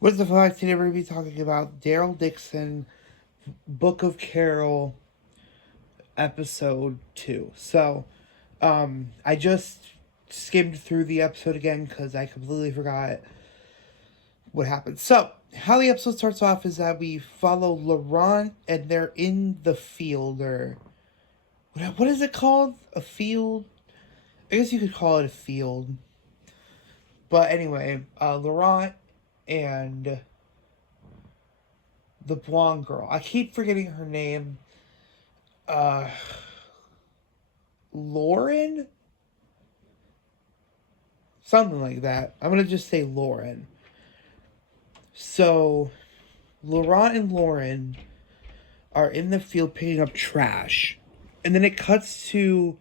What's the fuck? Today we're going to be talking about Daryl Dixon, Book of Carol, episode 2. I just skimmed through the episode again because I completely forgot what happened. So, how the episode starts off is that we follow Laurent and they're in the field, or what is it called? A field? I guess you could call it a field. But anyway, Laurent and the blonde girl. I keep forgetting her name. Uh, Lauren? Something like that. I'm gonna just say Lauren. So, Laurent and Lauren are in the field picking up trash. And then it cuts to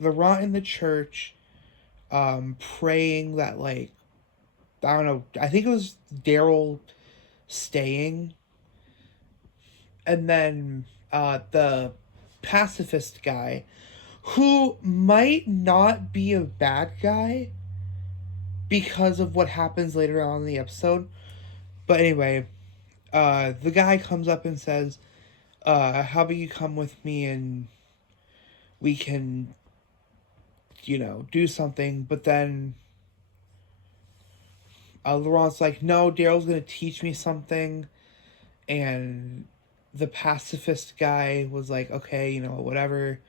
Laurent in the church, praying that, like, I don't know, I think it was Daryl staying. And then the pacifist guy, who might not be a bad guy because of what happens later on in the episode. But anyway, the guy comes up and says, how about you come with me and we can, do something. But then Laurent's like, no, Daryl's going to teach me something. And the pacifist guy was like, okay, whatever,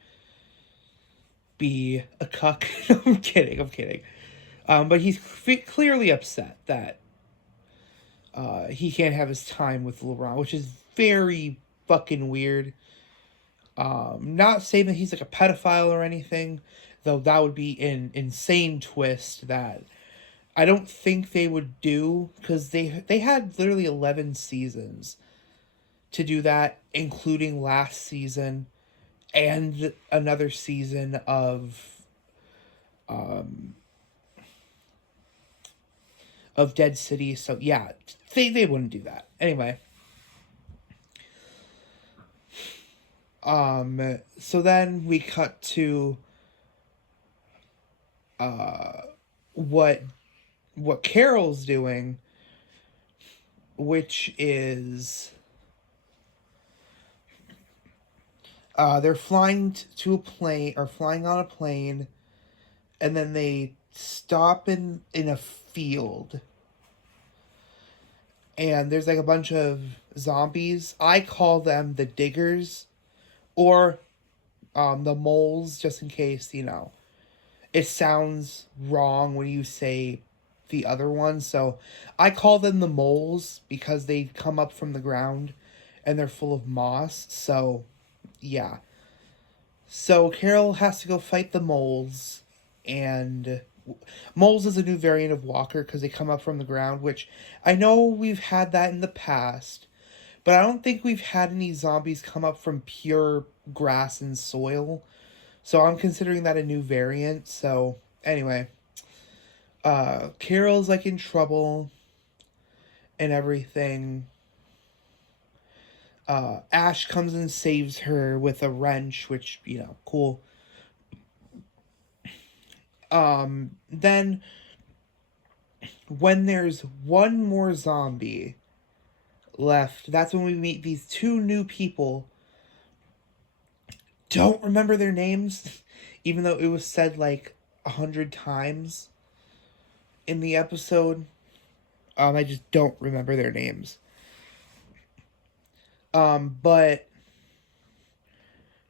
be a cuck. I'm kidding. But he's clearly upset that he can't have his time with Laurent, which is very fucking weird. Not saying that he's like a pedophile or anything, though that would be an insane twist that I don't think they would do, because they had literally 11 seasons to do that, including last season and another season of Dead City. So yeah, they wouldn't do that anyway. So then we cut to what Carol's doing, which is they're flying on a plane, and then they stop in a field, and there's like a bunch of zombies. I call them the diggers, or the moles, just in case it sounds wrong when you say the other one. So I call them the moles because they come up from the ground and they're full of moss. So yeah. So Carol has to go fight the moles, and moles is a new variant of walker because they come up from the ground, which I know we've had that in the past, but I don't think we've had any zombies come up from pure grass and soil. So I'm considering that a new variant. So anyway, Carol's like in trouble and everything. Ash comes and saves her with a wrench, which, cool. Then when there's one more zombie left, that's when we meet these two new people. Don't remember their names, even though it was said like 100 times in the episode. I just don't remember their names. But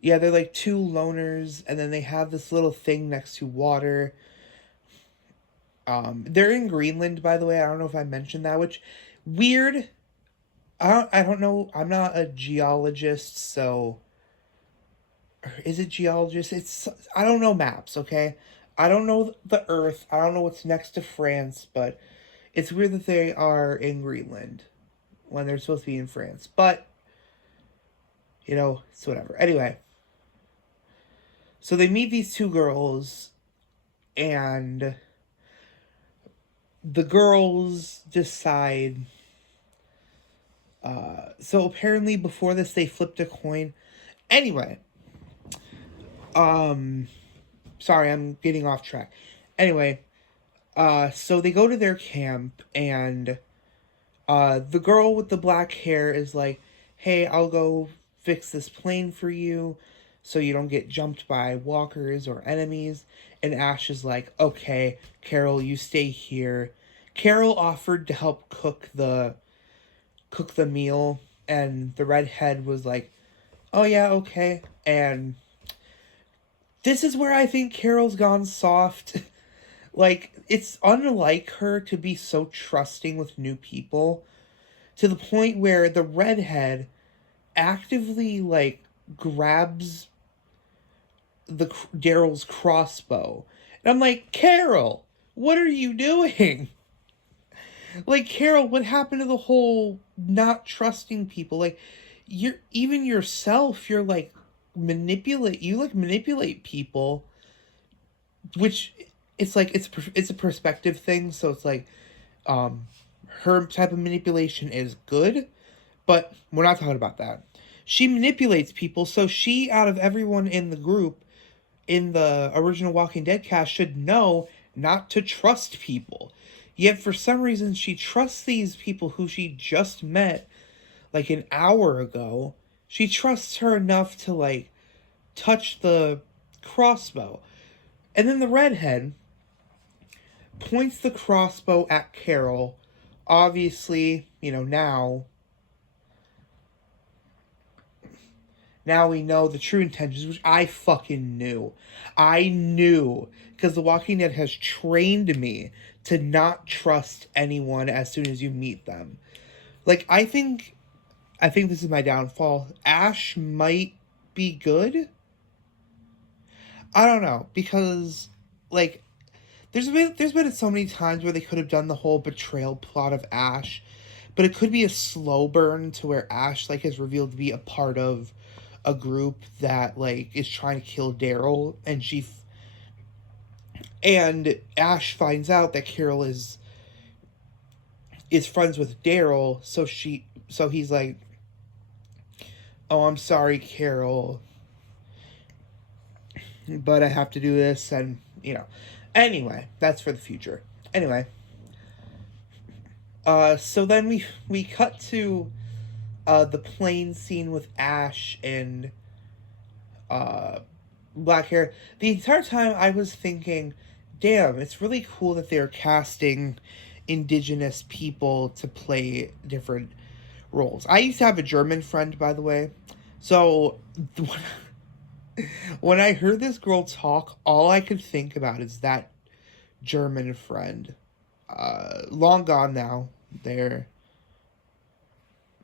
yeah, they're like two loners, and then they have this little thing next to water. They're in Greenland, by the way. I don't know if I mentioned that, which weird. I don't know. I'm not a geologist, so is it geologist? It's I don't know maps, okay? I don't know the Earth. I don't know what's next to France, but it's weird that they are in Greenland when they're supposed to be in France. But it's whatever. Anyway, so they meet these two girls, and the girls decide. So apparently before this they flipped a coin. Anyway, sorry, I'm getting off track. Anyway, so they go to their camp, and The girl with the black hair is like, hey, I'll go fix this plane for you so you don't get jumped by walkers or enemies. And Ash is like, okay, Carol, you stay here. Carol offered to help cook the meal, and the redhead was like, oh yeah, okay. And this is where I think Carol's gone soft. Like, it's unlike her to be so trusting with new people to the point where the redhead actively like grabs the Daryl's crossbow. And I'm like, Carol, what are you doing? Like, Carol, what happened to the whole not trusting people? Like, you're even yourself, you're like manipulate people, which it's like it's a perspective thing. So it's like, um, her type of manipulation is good, but we're not talking about that. She manipulates people, so she, out of everyone in the group, in the original Walking Dead cast, should know not to trust people. Yet for some reason, she trusts these people who she just met like an hour ago. She trusts her enough to like touch the crossbow. And then the redhead points the crossbow at Carol. Obviously, now we know the true intentions, which I fucking knew. I knew, because The Walking Dead has trained me to not trust anyone as soon as you meet them. Like, I think this is my downfall. Ash might be good. I don't know, because like there's been so many times where they could have done the whole betrayal plot of Ash, but it could be a slow burn to where Ash like is revealed to be a part of a group that like is trying to kill Daryl, and Ash finds out that Carol is friends with Daryl, so he's like, "Oh, I'm sorry, Carol, but I have to do this," and Anyway, that's for the future. Anyway, so then we cut to the plane scene with Ash and black hair. The entire time I was thinking, damn, it's really cool that they're casting indigenous people to play different roles. I used to have a German friend, by the way. So when I heard this girl talk, all I could think about is that German friend. Long gone now. They're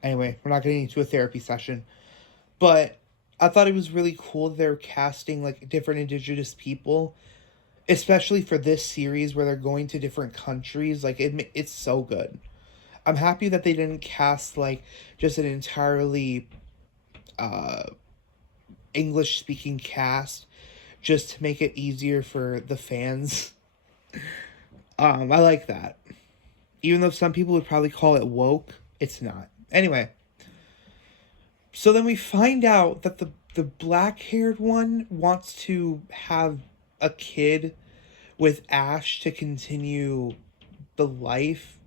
Anyway, we're not getting into a therapy session. But I thought it was really cool that they're casting like different indigenous people, especially for this series where they're going to different countries. Like it's so good. I'm happy that they didn't cast like just an entirely English speaking cast just to make it easier for the fans. I like that. Even though some people would probably call it woke, it's not. Anyway, so then we find out that the black-haired one wants to have a kid with Ash to continue life.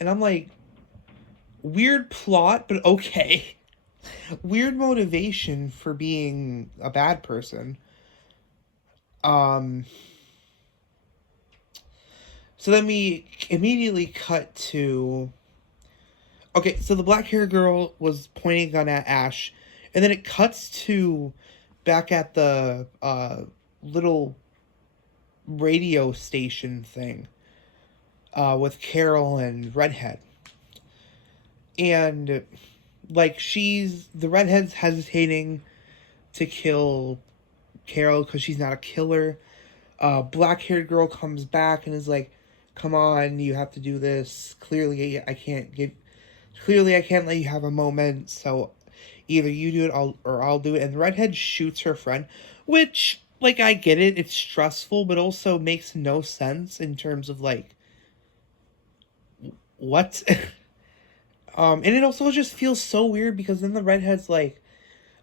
And I'm like, weird plot, but okay. Weird motivation for being a bad person. So then we immediately cut to... Okay, so the black hair girl was pointing a gun at Ash, and then it cuts to back at the little radio station thing with Carol and Redhead. And like the Redhead's hesitating to kill Carol because she's not a killer. Black-haired girl comes back and is like, come on, you have to do this. Clearly I can't let you have a moment, so either you do it or I'll do it. And the redhead shoots her friend, which, like, I get it, it's stressful, but also makes no sense in terms of, like, what? And it also just feels so weird because then the redhead's like,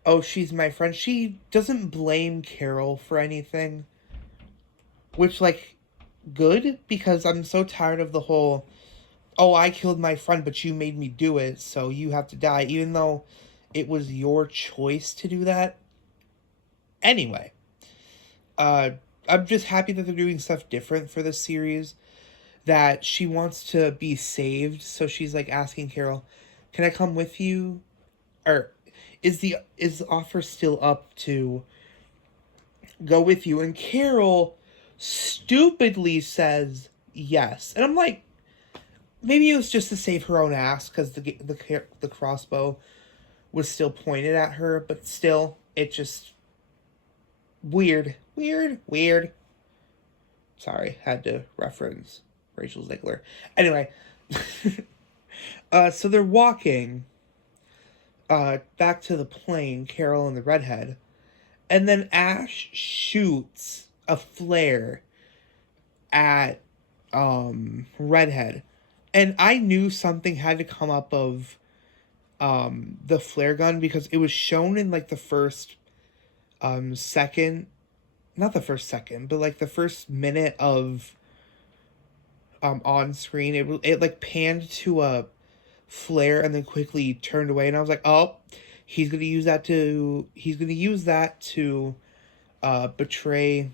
oh, she's my friend. She doesn't blame Carol for anything, which, like, good, because I'm so tired of the whole, oh, I killed my friend, but you made me do it, so you have to die, even though it was your choice to do that. Anyway, uh, I'm just happy that they're doing stuff different for this series. That she wants to be saved, so she's like asking Carol, "Can I come with you?" Or is the offer still up to go with you? And Carol stupidly says yes, and I'm like, maybe it was just to save her own ass because the crossbow was still pointed at her, but still, it just weird. Sorry, had to reference Rachel Ziegler. Anyway, so they're walking back to the plane, Carol and the redhead, and then Ash shoots a flare at redhead, and I knew something had to come up of the flare gun because it was shown in like the first second, not the first second, but like the first minute of on screen. It like panned to a flare and then quickly turned away, and I was like, oh, he's gonna use that to betray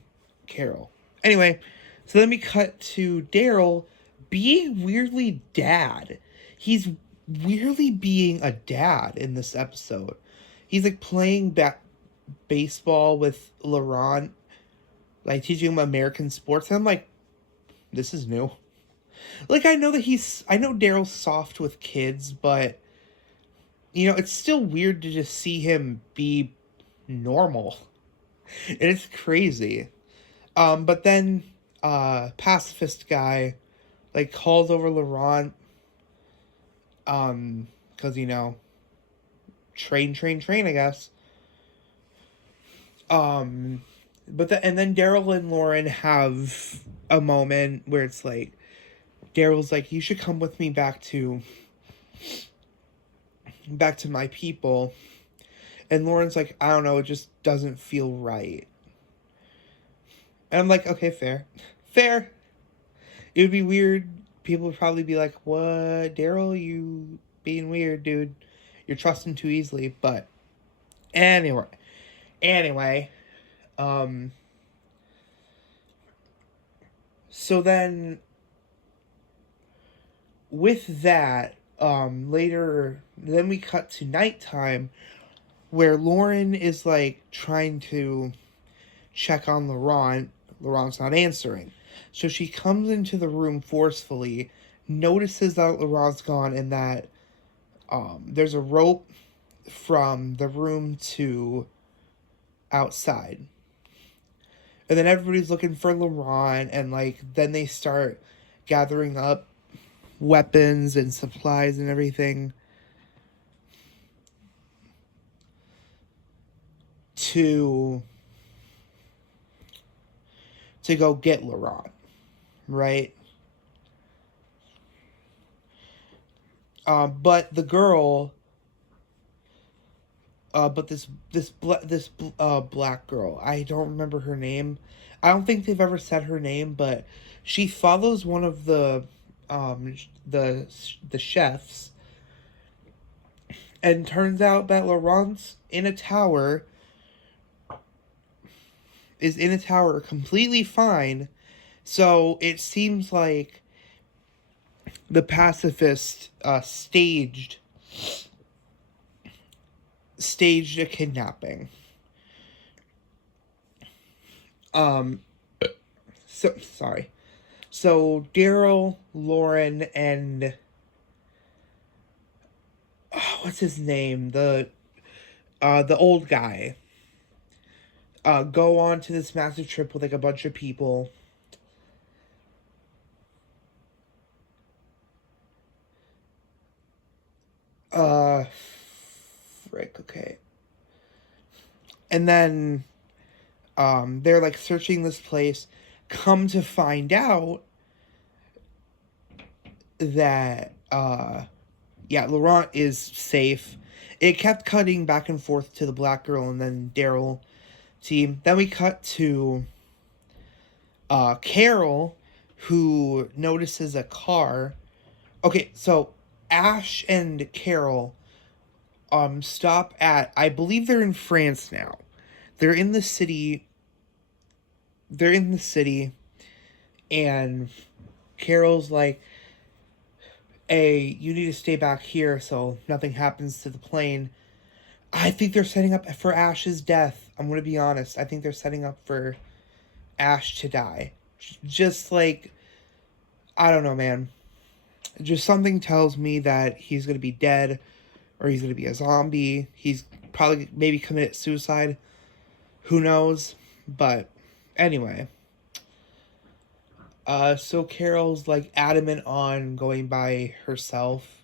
Carol. Anyway, so then we cut to Daryl being weirdly dad. He's weirdly being a dad in this episode. He's like playing baseball with Laurent, like teaching him American sports. And I'm like, this is new. Like, I know Daryl's soft with kids, but it's still weird to just see him be normal. And it's crazy. But then pacifist guy like calls over Laurent, because train, I guess. And then Daryl and Lauren have a moment where it's like, Daryl's like, you should come with me back to my people. And Lauren's like, I don't know, it just doesn't feel right. And I'm like, okay, fair. It would be weird. People would probably be like, what, Daryl, you being weird, dude. You're trusting too easily. But anyway, so then with that, later, then we cut to nighttime where Lauren is like trying to check on Laurent. Laurent's not answering. So she comes into the room forcefully, notices that Laurent's gone, and that there's a rope from the room to outside. And then everybody's looking for Laurent, and like then they start gathering up weapons and supplies and everything to go get Laurent, right? But the girl, but this black girl, I don't remember her name. I don't think they've ever said her name, but she follows one of the chefs, and turns out that Laurent's in a tower. Is in a tower completely fine. So it seems like the pacifist staged a kidnapping. So sorry. So Daryl, Lauren, and what's his name? The old guy. Go on to this massive trip with like a bunch of people. Frick, okay. And then they're like searching this place, come to find out that Laurent is safe. It kept cutting back and forth to the black girl and then Daryl team. Then we cut to Carol, who notices a car Okay, so Ash and Carol stop at, I believe they're in France now. They're in the city. They're in the city, and Carol's like, "Hey, you need to stay back here so nothing happens to the plane." I think they're setting up for Ash's death. I'm gonna be honest. I think they're setting up for Ash to die. Just like, I don't know, man. Just something tells me that he's gonna be dead, or he's gonna be a zombie. He's probably maybe committed suicide. Who knows? But anyway, so Carol's like adamant on going by herself,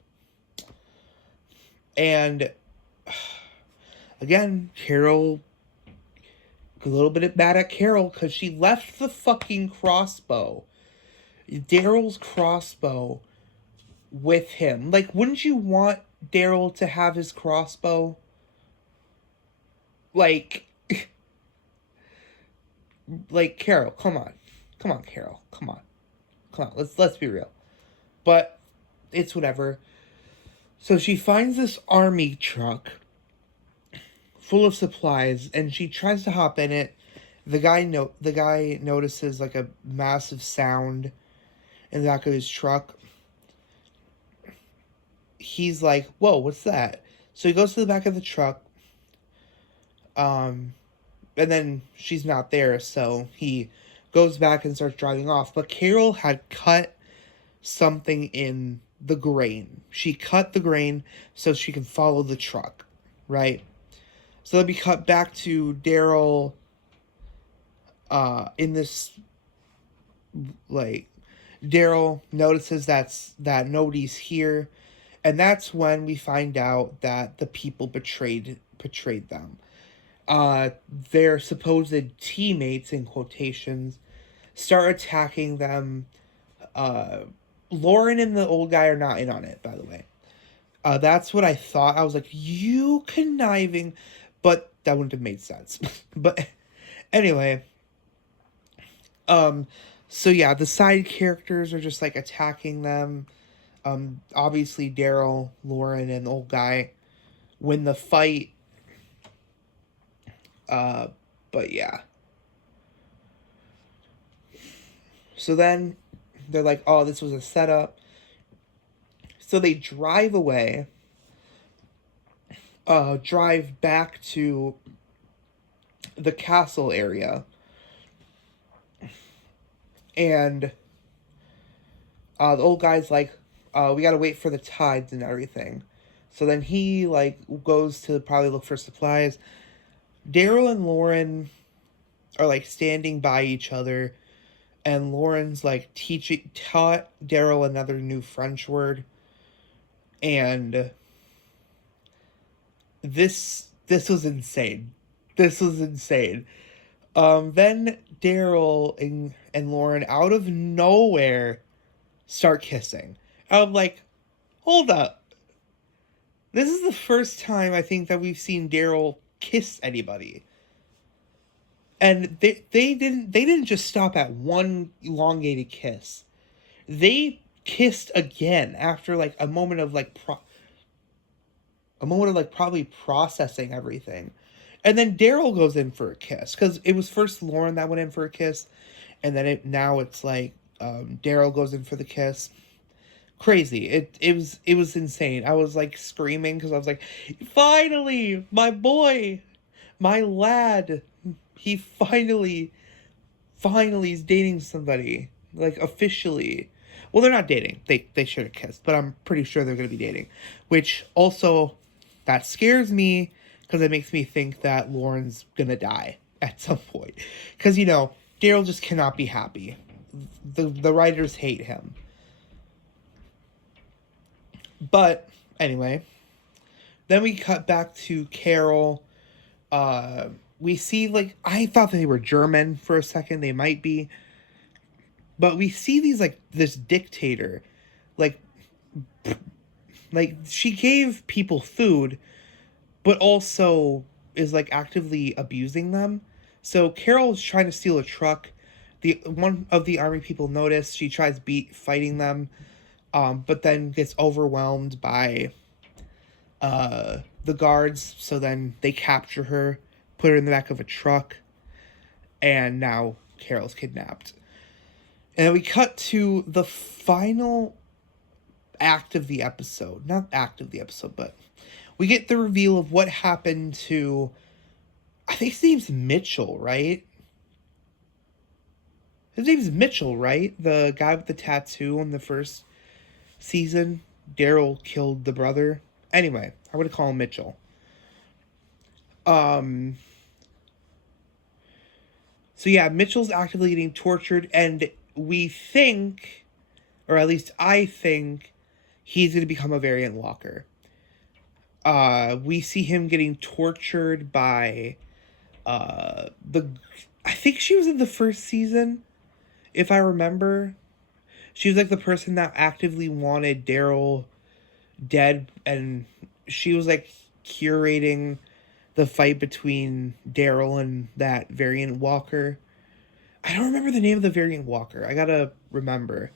and again, Carol, a little bit mad at Carol because she left the fucking crossbow, Daryl's crossbow, with him. Like, wouldn't you want Daryl to have his crossbow? Like, like Carol, come on, Carol, come on. Let's be real. But it's whatever. So she finds this army truck full of supplies, and she tries to hop in it. The guy notices like a massive sound in the back of his truck. He's like, "Whoa, what's that?" So he goes to the back of the truck. Um, and then she's not there, so he goes back and starts driving off. But Carol had cut something in the grain. She cut the grain so she can follow the truck, right? So then we cut back to Daryl in this, like, Daryl notices that nobody's here, and that's when we find out that the people betrayed them. Their supposed teammates, in quotations, start attacking them. Lauren and the old guy are not in on it, by the way. That's what I thought. I was like, you conniving, but that wouldn't have made sense. But anyway, so yeah, the side characters are just like attacking them. Obviously Daryl, Lauren, and the old guy win the fight. But yeah. So then they're like, oh, this was a setup. So they drive away, drive back to the castle area. And the old guy's like, we gotta wait for the tides and everything. So then he, like, goes to probably look for supplies. Daryl and Lauren are, like, standing by each other. And Lauren's, like, taught Daryl another new French word. And this was insane. This was insane. Then Daryl and Lauren, out of nowhere, start kissing. I'm like, hold up. This is the first time I think that we've seen Daryl kiss anybody. And they didn't just stop at one elongated kiss. They kissed again after like a moment of like probably processing everything. And then Daryl goes in for a kiss because it was first Lauren that went in for a kiss, and then now it's like Daryl goes in for the kiss. Crazy. It was insane. I was like screaming because I was like, finally, my boy, my lad, he finally is dating somebody, like, officially. Well, they're not dating. They should have kissed, but I'm pretty sure they're gonna be dating, which also that scares me because it makes me think that Lauren's gonna die at some point, because Daryl just cannot be happy. The writers hate him. But anyway, then we cut back to Carol. We see, like, I thought that they were German for a second. They might be. But we see these, like, this dictator. Like, she gave people food, but also is, like, actively abusing them. So Carol's trying to steal a truck. One of the army people notice. She tries fighting them. but then gets overwhelmed by the guards. So then they capture her, put her in the back of a truck, and now Carol's kidnapped. And then we cut to the final act of the episode. Not act of the episode, but we get the reveal of what happened to, I think his name's Mitchell, right? His name's Mitchell, right? The guy with the tattoo on the first season. Daryl killed the brother. Anyway, I would call him Mitchell. So yeah, Mitchell's actively getting tortured, and we think, or at least I think, he's going to become a variant walker. We see him getting tortured by I think she was in the first season, if I remember. She was like the person that actively wanted Daryl dead, and she was like curating the fight between Daryl and that variant walker. I don't remember the name of the variant walker. I gotta remember.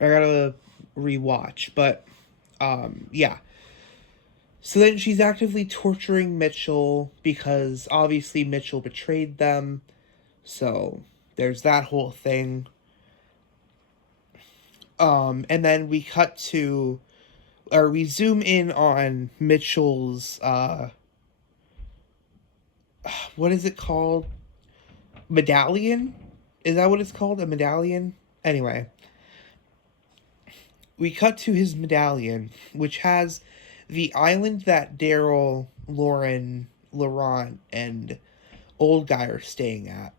I gotta rewatch. But yeah. So then she's actively torturing Mitchell because obviously Mitchell betrayed them. So there's that whole thing. And then we cut to, or we zoom in on Mitchell's what is it called? Medallion? Is that what it's called? A medallion? Anyway, we cut to his medallion, which has the island that Daryl, Lauren, Laurent, and Old Guy are staying at.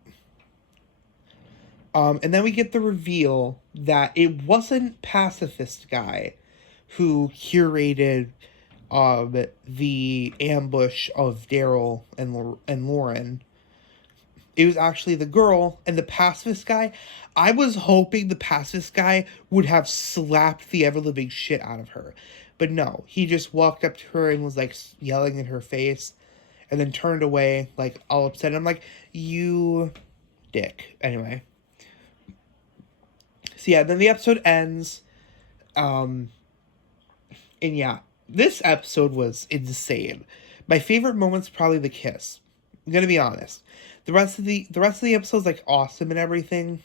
And then we get the reveal that it wasn't Pacifist Guy who curated the ambush of Daryl and Lauren. It was actually the girl, and the pacifist guy. I was hoping the pacifist guy would have slapped the ever-living shit out of her. But no, he just walked up to her and was like yelling in her face, and then turned away, like all upset. I'm like, you dick. Anyway. So yeah, then the episode ends. And yeah, this episode was insane. My favorite moment's probably the kiss. I'm gonna be honest. The rest of the episode's like awesome and everything.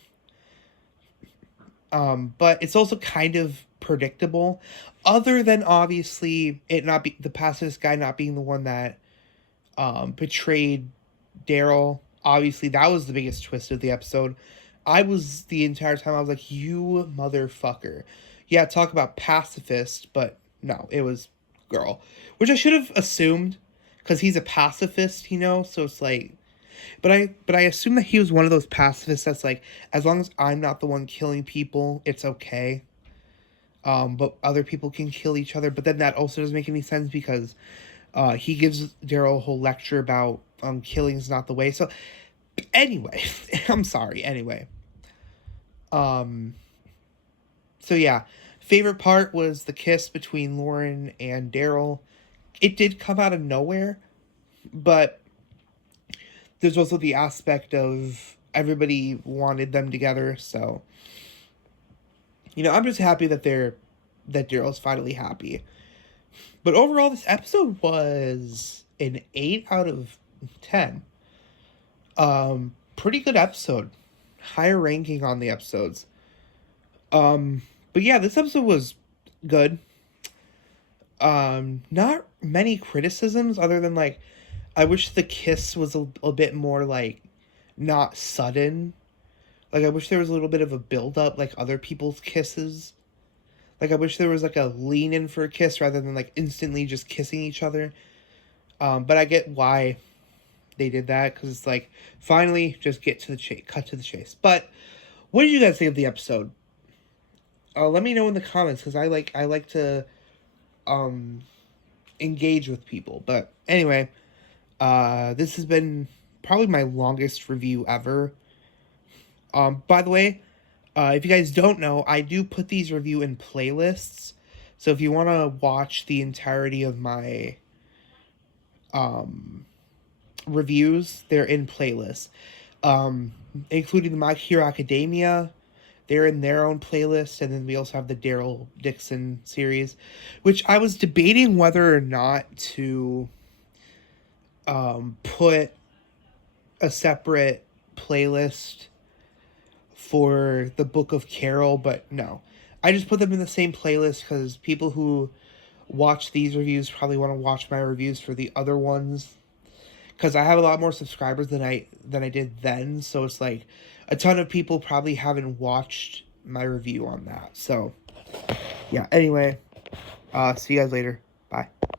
But it's also kind of predictable. Other than obviously it not be the pacifist guy not being the one that betrayed Daryl. Obviously that was the biggest twist of the episode. I was the entire time I was like, you motherfucker. Yeah, talk about pacifist, but no, it was girl. Which I should have assumed, because he's a pacifist, so it's like, but I assume that he was one of those pacifists that's like, as long as I'm not the one killing people, it's okay. But other people can kill each other. But then that also doesn't make any sense because he gives Daryl a whole lecture about killing is not the way. So anyway, I'm sorry. Anyway, so yeah, favorite part was the kiss between Lauren and Daryl. It did come out of nowhere, but there's also the aspect of everybody wanted them together. So, I'm just happy that Daryl's finally happy. But overall, this episode was an 8 out of 10. Pretty good episode. Higher ranking on the episodes. But yeah, this episode was good. Not many criticisms other than like, I wish the kiss was a bit more like not sudden. Like I wish there was a little bit of a build up like other people's kisses. Like I wish there was like a lean in for a kiss rather than like instantly just kissing each other. But I get why they did that, because it's like finally just get to the chase, cut to the chase. But what did you guys think of the episode? Let me know in the comments, because I like to engage with people. But anyway, this has been probably my longest review ever. By the way, if you guys don't know, I do put these review in playlists. So if you want to watch the entirety of my reviews, they're in playlists, including the My Hero Academia. they're in their own playlist. And then we also have the Daryl Dixon series, which I was debating whether or not to put a separate playlist for the Book of Carol, but no. I just put them in the same playlist because people who watch these reviews probably want to watch my reviews for the other ones, because I have a lot more subscribers than I did then. So it's like a ton of people probably haven't watched my review on that. So yeah. Anyway, see you guys later. Bye.